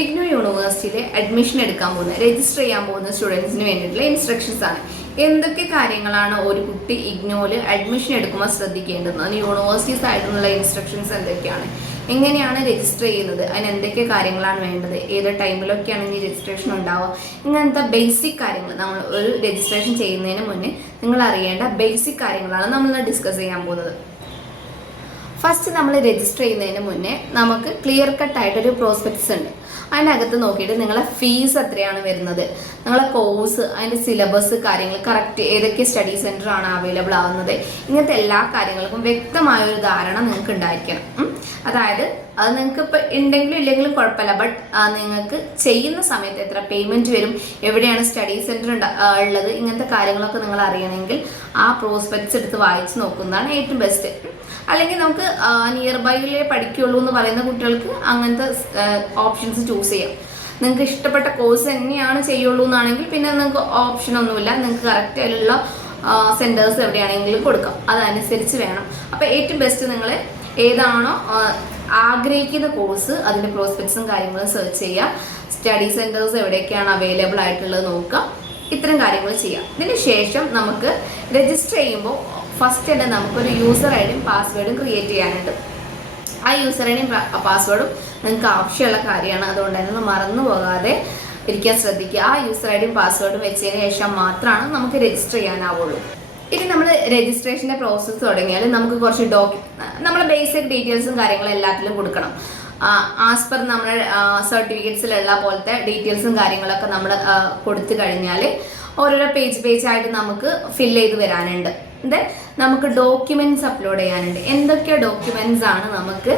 ഇഗ്നോ യൂണിവേഴ്സിറ്റിയിലെ അഡ്മിഷൻ എടുക്കാൻ പോകുന്ന രജിസ്റ്റർ ചെയ്യാൻ പോകുന്ന സ്റ്റുഡൻസിന് വേണ്ടിയിട്ടുള്ള ഇൻസ്ട്രക്ഷൻസ് ആണ്. എന്തൊക്കെ കാര്യങ്ങളാണ് ഒരു കുട്ടി ഇഗ്നോയിൽ അഡ്മിഷൻ എടുക്കുമ്പോൾ ശ്രദ്ധിക്കേണ്ടത്? അതിന് യൂണിവേഴ്സിറ്റി സൈഡിലുള്ള ഇൻസ്ട്രക്ഷൻസ് എന്തൊക്കെയാണ്? എങ്ങനെയാണ് രജിസ്റ്റർ ചെയ്യുന്നത്? അതിന് എന്തൊക്കെ കാര്യങ്ങളാണ് വേണ്ടത്? ഏത് ടൈമിലൊക്കെയാണ് ഇനി രജിസ്ട്രേഷൻ ഉണ്ടാവുക? ഇങ്ങനത്തെ ബേസിക് കാര്യങ്ങൾ നമ്മൾ ഒരു രജിസ്ട്രേഷൻ ചെയ്യുന്നതിന് മുന്നേ നിങ്ങൾ അറിയേണ്ട ബേസിക് കാര്യങ്ങളാണ് നമ്മൾ ഡിസ്കസ് ചെയ്യാൻ പോകുന്നത്. ഫസ്റ്റ് നമ്മൾ രജിസ്റ്റർ ചെയ്യുന്നതിന് മുന്നേ നമുക്ക് ക്ലിയർ കട്ട് ആയിട്ടൊരു പ്രോസ്പെക്ട്സ് ഉണ്ട്. അതിനകത്ത് നോക്കിയിട്ട് നിങ്ങളെ ഫീസ് എത്രയാണ് വരുന്നത്? നിങ്ങളെ കോഴ്സ് അതിന്റെ സിലബസ് കാര്യങ്ങൾ കറക്റ്റ് ഏതൊക്കെ സ്റ്റഡി സെന്റർ ആണ് അവൈലബിൾ ആവുന്നത്? ഇങ്ങനത്തെ എല്ലാ കാര്യങ്ങൾക്കും വ്യക്തമായ ഒരു ധാരണ നിങ്ങൾക്ക് ഉണ്ടായിരിക്കണം. അതായത് അത് നിങ്ങൾക്ക് ഇപ്പം ഉണ്ടെങ്കിലും ഇല്ലെങ്കിലും കുഴപ്പമില്ല. ബട്ട് നിങ്ങൾക്ക് ചെയ്യുന്ന സമയത്ത് എത്ര പേയ്മെന്റ് വരും എവിടെയാണ് സ്റ്റഡി സെന്റർ ഉള്ളത് ഇങ്ങനത്തെ കാര്യങ്ങളൊക്കെ നിങ്ങൾ അറിയണമെങ്കിൽ ആ പ്രോസ്പെക്ട്സ് എടുത്ത് വായിച്ച് നോക്കുന്നതാണ് ഏറ്റവും ബെസ്റ്റ് അല്ലെങ്കിൽ നമുക്ക് നിയർ ബൈയിലേ പഠിക്കുള്ളൂ എന്ന് പറയുന്ന കുട്ടികൾക്ക് അങ്ങനത്തെ ഓപ്ഷൻസ് ചൂസ് ചെയ്യാം. നിങ്ങൾക്ക് ഇഷ്ടപ്പെട്ട കോഴ്സ് തന്നെയാണ് ചെയ്യുള്ളൂ എന്നാണെങ്കിൽ പിന്നെ നിങ്ങൾക്ക് ഓപ്ഷൻ ഒന്നുമില്ല. നിങ്ങൾക്ക് കറക്റ്റ് ആയിട്ടുള്ള സെന്റേഴ്സ് എവിടെയാണെങ്കിലും കൊടുക്കാം. അതനുസരിച്ച് വേണം. അപ്പോൾ ഏറ്റവും ബെസ്റ്റ് നിങ്ങൾ ഏതാണോ ആഗ്രഹിക്കുന്ന കോഴ്സ് അതിന്റെ പ്രോസ്പെക്ട്സും കാര്യങ്ങളും സെർച്ച് ചെയ്യുക സ്റ്റഡി സെന്റേഴ്സ് എവിടെയൊക്കെയാണ് അവൈലബിൾ ആയിട്ടുള്ളത് നോക്കുക. ഇത്തരം കാര്യങ്ങൾ ചെയ്യാം. ഇതിന് ശേഷം നമുക്ക് രജിസ്റ്റർ ചെയ്യുമ്പോൾ ഫസ്റ്റ് തന്നെ നമുക്കൊരു യൂസർ ഐഡിയും പാസ്വേഡും ക്രിയേറ്റ് ചെയ്യാനുണ്ട്. ആ യൂസർ ഐഡിയും പാസ്വേഡും നിങ്ങൾക്ക് ആവശ്യമുള്ള കാര്യമാണ്. അതുകൊണ്ട് തന്നെ മറന്നു പോകാതെ ഇരിക്കാൻ ശ്രദ്ധിക്കുക. ആ യൂസർ ഐഡിയും പാസ്വേഡും വെച്ചതിന് ശേഷം മാത്രമാണ് നമുക്ക് രജിസ്റ്റർ ചെയ്യാനാവുള്ളൂ. ഇനി നമ്മൾ രജിസ്ട്രേഷന്റെ പ്രോസസ്സ് തുടങ്ങിയാൽ നമുക്ക് കുറച്ച് ഡോക്യു നമ്മുടെ ബേസിക് ഡീറ്റെയിൽസും കാര്യങ്ങളും എല്ലാത്തിലും കൊടുക്കണം. ആസ് പെർ നമ്മുടെ സർട്ടിഫിക്കറ്റ്സിലുള്ള പോലത്തെ ഡീറ്റെയിൽസും കാര്യങ്ങളൊക്കെ നമ്മൾ കൊടുത്തു കഴിഞ്ഞാൽ ഓരോരോ പേജ് പേജ് ആയിട്ട് നമുക്ക് ഫില്ല് ചെയ്ത് വരാനുണ്ട്. ദെൻ നമുക്ക് ഡോക്യുമെന്റ്സ് അപ്ലോഡ് ചെയ്യാനുണ്ട്. എന്തൊക്കെ ഡോക്യുമെന്റ്സ് ആണ് നമുക്ക്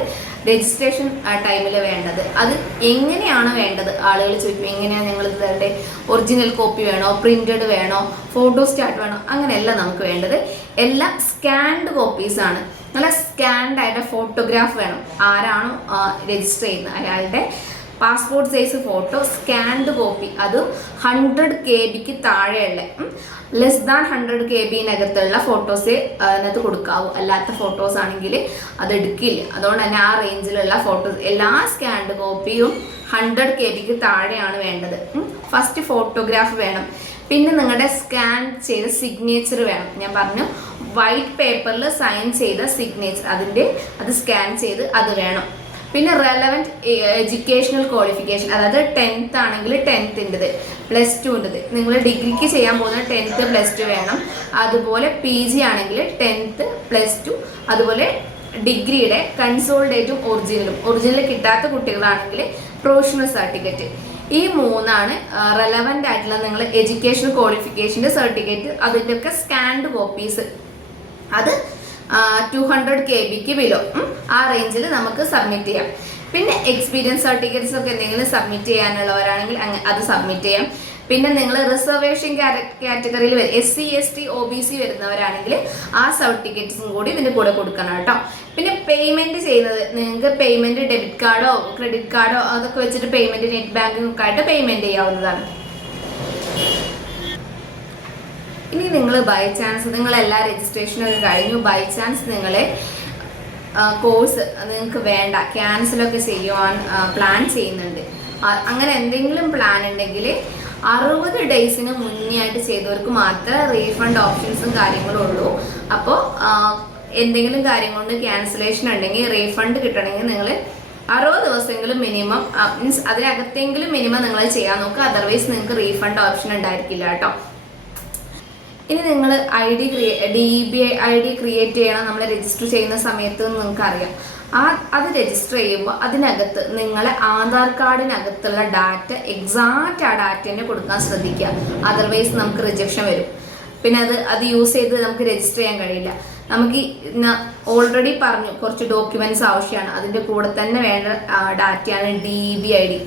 രജിസ്ട്രേഷൻ ടൈമിൽ വേണ്ടത്? അത് എങ്ങനെയാണ് വേണ്ടത്? ആളുകൾ ചോദിക്കും എങ്ങനെയാണ് നിങ്ങൾ ഇത് ഒറിജിനൽ കോപ്പി വേണോ പ്രിന്റഡ് വേണോ ഫോട്ടോ സ്റ്റാർട്ട് വേണോ അങ്ങനെയല്ല നമുക്ക് വേണ്ടത്. എല്ലാം സ്കാൻഡ് കോപ്പീസ് ആണ്. നല്ല സ്കാൻഡ് ആയിട്ട് ഫോട്ടോഗ്രാഫ് വേണം. ആരാണോ രജിസ്റ്റർ ചെയ്യുന്നത് അയാളുടെ passport size photo scanned copy. അത് ഹൺഡ്രഡ് കെ ബിക്ക് താഴെയുള്ള ലെസ് ദാൻ ഹൺഡ്രഡ് കെ ബിനകത്തുള്ള ഫോട്ടോസേ അതിനകത്ത് കൊടുക്കാവൂ. അല്ലാത്ത ഫോട്ടോസ് ആണെങ്കിൽ അത് എടുക്കില്ല. അതുകൊണ്ട് തന്നെ ആ റേഞ്ചിലുള്ള ഫോട്ടോസ് എല്ലാ സ്കാൻഡ് കോപ്പിയും ഹൺഡ്രഡ് കെ ബിക്ക് താഴെയാണ് വേണ്ടത്. ഫസ്റ്റ് ഫോട്ടോഗ്രാഫ് വേണം. പിന്നെ നിങ്ങളുടെ സ്കാൻ ചെയ്ത സിഗ്നേച്ചർ വേണം. ഞാൻ പറഞ്ഞു വൈറ്റ് പേപ്പറിൽ സൈൻ ചെയ്ത സിഗ്നേച്ചർ അതിന്റെ അത് സ്കാൻ ചെയ്ത് അത് വേണം. പിന്നെ റെലവന്റ് എഡ്യൂക്കേഷണൽ ക്വാളിഫിക്കേഷൻ അതായത് ടെൻത്ത് ആണെങ്കിൽ ടെൻത്തിന്റെത് പ്ലസ് ടുന്റെത് നിങ്ങൾ ഡിഗ്രിക്ക് ചെയ്യാൻ പോകുന്ന ടെൻത്ത് പ്ലസ് ടു വേണം. അതുപോലെ പി ജി ആണെങ്കിൽ ടെൻത്ത് പ്ലസ് ടു അതുപോലെ ഡിഗ്രിയുടെ കൺസോൾഡേറ്റും ഒറിജിനലും ഒറിജിനൽ കിട്ടാത്ത കുട്ടികളാണെങ്കിൽ പ്രൊഫഷണൽ സർട്ടിഫിക്കറ്റ് ഈ മൂന്നാണ് റെലവന്റ് ആയിട്ടുള്ള നിങ്ങൾ എഡ്യൂക്കേഷൻ ക്വാളിഫിക്കേഷന്റെ സർട്ടിഫിക്കറ്റ് അതിന്റെയൊക്കെ സ്കാൻഡ് കോപ്പീസ് അത് ടു ഹൺഡ്രഡ് കെ ബിക്ക് ബിലോ ആ റേഞ്ചിൽ നമുക്ക് സബ്മിറ്റ് ചെയ്യാം. പിന്നെ എക്സ്പീരിയൻസ് സർട്ടിഫിക്കറ്റ്സ് ഒക്കെ എന്തെങ്കിലും സബ്മിറ്റ് ചെയ്യാനുള്ളവരാണെങ്കിൽ അത് സബ്മിറ്റ് ചെയ്യാം. പിന്നെ നിങ്ങൾ റിസർവേഷൻ കാറ്റഗറിയിൽ S C S T O B C വരുന്നവരാണെങ്കിൽ ആ സർട്ടിഫിക്കറ്റ്സും കൂടി ഇതിന്റെ കൂടെ കൊടുക്കണം കേട്ടോ. പിന്നെ പേയ്മെന്റ് ചെയ്യുന്നത് നിങ്ങൾക്ക് പേയ്മെന്റ് ഡെബിറ്റ് കാർഡോ ക്രെഡിറ്റ് കാർഡോ അതൊക്കെ വെച്ചിട്ട് പേയ്മെന്റ് നെറ്റ് ബാങ്കിങ് ഒക്കെ ആയിട്ട് പേയ്മെന്റ് ചെയ്യാവുന്നതാണ്. ഇനി നിങ്ങൾ ബൈ ചാൻസ് നിങ്ങൾ എല്ലാ രജിസ്ട്രേഷനും ഒക്കെ കഴിഞ്ഞു. ബൈ ചാൻസ് നിങ്ങളെ കോഴ്സ് നിങ്ങൾക്ക് വേണ്ട. ക്യാൻസലൊക്കെ ചെയ്യുവാൻ പ്ലാൻ ചെയ്യുന്നുണ്ട്. അങ്ങനെ എന്തെങ്കിലും പ്ലാൻ ഉണ്ടെങ്കിൽ അറുപത് ഡേയ്സിന് മുന്നേ ആയിട്ട് ചെയ്തവർക്ക് മാത്രമേ റീഫണ്ട് ഓപ്ഷൻസും കാര്യങ്ങളും ഉള്ളൂ. അപ്പോൾ എന്തെങ്കിലും കാര്യം കൊണ്ട് ക്യാൻസലേഷൻ ഉണ്ടെങ്കിൽ റീഫണ്ട് കിട്ടണമെങ്കിൽ നിങ്ങൾ അറുപത് ദിവസമെങ്കിലും മിനിമം മീൻസ് അതിനകത്തെങ്കിലും മിനിമം നിങ്ങൾ ചെയ്യാൻ നോക്കുക. അതർവൈസ് നിങ്ങൾക്ക് റീഫണ്ട് ഓപ്ഷൻ ഉണ്ടായിരിക്കില്ല കേട്ടോ. ഇനി നിങ്ങൾ I D create D B I D create ചെയ്യണം നമ്മൾ രജിസ്റ്റർ ചെയ്യുന്ന സമയത്ത് നിങ്ങൾക്ക് അറിയാം ആ അത് രജിസ്റ്റർ ചെയ്യുമ്പോൾ അതിനകത്ത് നിങ്ങളെ ആധാർ കാർഡിനകത്തുള്ള ഡാറ്റ എക്സാക്റ്റ് ആ ഡാറ്റ തന്നെ കൊടുക്കാൻ ശ്രദ്ധിക്കുക. അതർവൈസ് നമുക്ക് റിജക്ഷൻ വരും. പിന്നെ അത് അത് യൂസ് ചെയ്ത് നമുക്ക് രജിസ്റ്റർ ചെയ്യാൻ കഴിയില്ല. നമുക്ക് ഓൾറെഡി പറഞ്ഞു കുറച്ച് ഡോക്യുമെന്റ്സ് ആവശ്യമാണ്. അതിന്റെ കൂടെ തന്നെ വേണ്ട ഡാറ്റയാണ് D B I D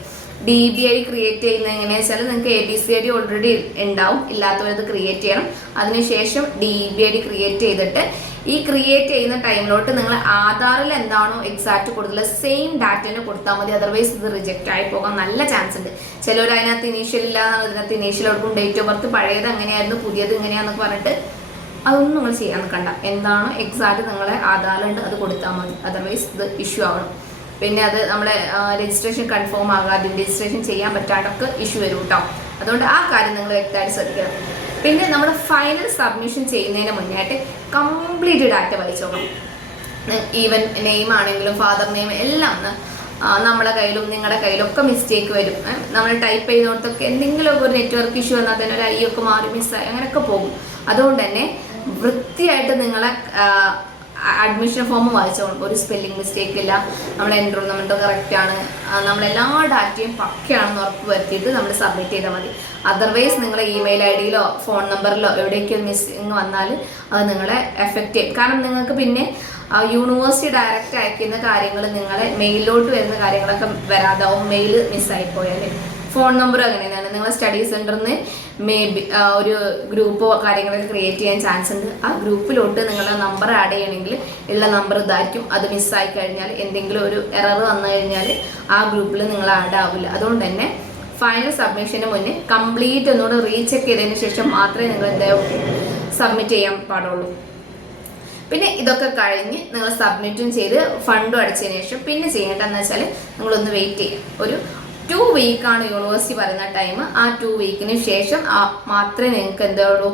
D B I create ചെയ്യുന്നത് എങ്ങനെയാണെന്ന് വെച്ചാൽ നിങ്ങൾക്ക് A B C I D already ഉണ്ടാവും. ഇല്ലാത്തവരത് ക്രിയേറ്റ് ചെയ്യണം. അതിനുശേഷം D B I D create ചെയ്തിട്ട് ഈ ക്രിയേറ്റ് ചെയ്യുന്ന ടൈമിലോട്ട് നിങ്ങൾ ആധാറിൽ എന്താണോ എക്സാക്ട് കൊടുത്തില്ല സെയിം ഡാറ്റ തന്നെ കൊടുത്താൽ മതി. അതർവൈസ് ഇത് റിജക്റ്റ് ആയി പോകാൻ നല്ല ചാൻസ് ഉണ്ട്. ചിലർ അതിനകത്ത് ഇനീഷ്യൽ ഇല്ലാന്നാണ് ഇതിനകത്ത് ഇനീഷ്യൽ കൊടുക്കും. ഡേറ്റ് ഓഫ് ബർത്ത് പഴയത് എങ്ങനെയായിരുന്നു പുതിയത് എങ്ങനെയാണെന്നൊക്കെ പറഞ്ഞിട്ട് അതൊന്നും നിങ്ങൾ ചെയ്യാൻ നിൽക്കണ്ട എന്താണോ എക്സാക്ട് നിങ്ങളെ ആധാറിലുണ്ട് അത് കൊടുത്താൽ മതി. അതർവൈസ് ഇത് ഇഷ്യൂ ആവണം. പിന്നെ അത് നമ്മളെ രജിസ്ട്രേഷൻ കൺഫേം ആകാതെ രജിസ്ട്രേഷൻ ചെയ്യാൻ പറ്റാണ്ടൊക്കെ ഇഷ്യൂ വരും കേട്ടോ അതുകൊണ്ട് ആ കാര്യം നിങ്ങൾ വ്യക്തമായിട്ട് ശ്രദ്ധിക്കണം. പിന്നെ നമ്മൾ ഫൈനൽ സബ്മിഷൻ ചെയ്യുന്നതിന് മുന്നായിട്ട് കംപ്ലീറ്റ് ഡാറ്റ വായിച്ചോക്കണം ഈവൻ നെയിം ആണെങ്കിലും ഫാദർ നെയിം എല്ലാം നമ്മളെ കയ്യിലും നിങ്ങളുടെ കയ്യിലും ഒക്കെ മിസ്റ്റേക്ക് വരും. നമ്മൾ ടൈപ്പ് ചെയ്യുന്നിടത്തൊക്കെ എന്തെങ്കിലും ഒരു നെറ്റ്വർക്ക് ഇഷ്യൂ വന്നാൽ തന്നെ ഒരു ഐ ഒക്കെ മാറി മിസ്സായി അങ്ങനെയൊക്കെ പോകും. അതുകൊണ്ട് തന്നെ വൃത്തിയായിട്ട് നിങ്ങളെ അഡ്മിഷൻ ഫോം വായിച്ചോളും ഒരു സ്പെല്ലിംഗ് മിസ്റ്റേക്ക് ഇല്ല. നമ്മുടെ കറക്റ്റ് ആണ്. നമ്മളെല്ലാ ഡാറ്റയും പക്കയാണെന്ന് ഉറപ്പ് വരുത്തിയിട്ട് നമ്മൾ സബ്മിറ്റ് ചെയ്താൽ മതി. അതർവൈസ് നിങ്ങളെ ഇമെയിൽ ഐ ഡിയിലോ ഫോൺ നമ്പറിലോ എവിടേക്കും മിസ്സിങ് വന്നാൽ അത് നിങ്ങളെ എഫക്റ്റ് ചെയ്യും. കാരണം നിങ്ങൾക്ക് പിന്നെ യൂണിവേഴ്സിറ്റി ഡയറക്റ്റ് അയക്കുന്ന കാര്യങ്ങൾ നിങ്ങളെ മെയിലിലോട്ട് വരുന്ന കാര്യങ്ങളൊക്കെ വരാതാവും. മെയിൽ മിസ്സായി പോയാൽ ഫോൺ നമ്പർ അങ്ങനെയാണ്. തന്നെയാണ് നിങ്ങളെ സ്റ്റഡി നിന്ന് മേ ബി ഒരു ഗ്രൂപ്പോ കാര്യങ്ങളൊക്കെ ക്രിയേറ്റ് ചെയ്യാൻ ചാൻസ് ഉണ്ട്. ആ ഗ്രൂപ്പിലോട്ട് നിങ്ങളുടെ നമ്പർ ആഡ് ചെയ്യണമെങ്കിൽ ഉള്ള നമ്പർ ഇതായിരിക്കും. അത് മിസ്സായി കഴിഞ്ഞാൽ എന്തെങ്കിലും ഒരു എറർ വന്നു കഴിഞ്ഞാൽ ആ ഗ്രൂപ്പിൽ നിങ്ങൾ ആഡ് ആവില്ല. അതുകൊണ്ട് തന്നെ ഫൈനൽ സബ്മിഷന് മുന്നേ കംപ്ലീറ്റ് ഒന്നുകൂടെ റീചെക്ക് ചെയ്തതിന് ശേഷം മാത്രമേ നിങ്ങൾ എന്തായാലും സബ്മിറ്റ് ചെയ്യാൻ പാടുള്ളൂ. പിന്നെ ഇതൊക്കെ കഴിഞ്ഞ് നിങ്ങൾ സബ്മിറ്റും ചെയ്ത് ഫണ്ടും അടിച്ചതിന് ശേഷം പിന്നെ ചെയ്യേണ്ടതെന്ന് വെച്ചാൽ നിങ്ങളൊന്ന് വെയിറ്റ് ചെയ്യും. ഒരു ടു വീക്കാണ് യൂണിവേഴ്സിറ്റി പറയുന്ന ടൈം ആ ടു വീക്കിന് ശേഷം മാത്രമേ നിങ്ങൾക്ക് എന്താവുള്ളൂ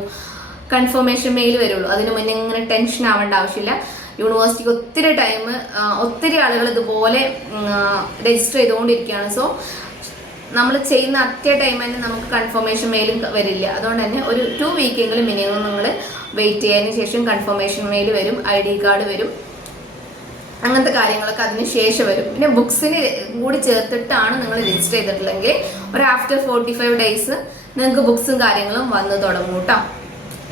കൺഫർമേഷൻ മെയിൽ വരുള്ളൂ. അതിന് മുന്നേ ഇങ്ങനെ ടെൻഷൻ ആവേണ്ട ആവശ്യമില്ല. യൂണിവേഴ്സിറ്റിക്ക് ഒത്തിരി ടൈം ഒത്തിരി ആളുകൾ ഇതുപോലെ രജിസ്റ്റർ ചെയ്തുകൊണ്ടിരിക്കുകയാണ്. സോ നമ്മൾ ചെയ്യുന്ന അറ്റ ടൈം തന്നെ നമുക്ക് കൺഫർമേഷൻ മെയിലും വരില്ല. അതുകൊണ്ട് തന്നെ ഒരു ടു വീക്കെങ്കിലും മിനിമം നിങ്ങൾ വെയിറ്റ് ചെയ്തതിന് ശേഷം കൺഫർമേഷൻ മെയിൽ വരും ഐ ഡി കാർഡ് വരും. അങ്ങനത്തെ കാര്യങ്ങളൊക്കെ അതിന് ശേഷം വരും. പിന്നെ ബുക്സിന് കൂടി ചേർത്തിട്ടാണ് നിങ്ങൾ രജിസ്റ്റർ ചെയ്തിട്ടുള്ളെങ്കിൽ ഒരു ആഫ്റ്റർ ഫോർട്ടി ഫൈവ് ഡേയ്സ് നിങ്ങൾക്ക് ബുക്സും കാര്യങ്ങളും വന്ന് തുടങ്ങും കേട്ടോ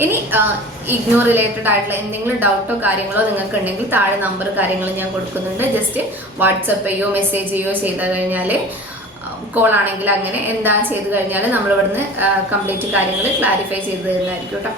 ഇനി ഇഗ്നോർ റിലേറ്റഡ് ആയിട്ടുള്ള എന്തെങ്കിലും ഡൗട്ടോ കാര്യങ്ങളോ നിങ്ങൾക്ക് ഉണ്ടെങ്കിൽ താഴെ നമ്പർ കാര്യങ്ങൾ ഞാൻ കൊടുക്കുന്നുണ്ട്. ജസ്റ്റ് വാട്സപ്പ് ചെയ്യോ മെസ്സേജ് ചെയ്യോ ചെയ്ത് കഴിഞ്ഞാൽ കോൾ ആണെങ്കിൽ അങ്ങനെ എന്താ ചെയ്ത് കഴിഞ്ഞാൽ നമ്മൾ ഇവിടുന്ന് കംപ്ലീറ്റ് കാര്യങ്ങൾ ക്ലാരിഫൈ ചെയ്ത് തരുന്നതായിരിക്കും കേട്ടോ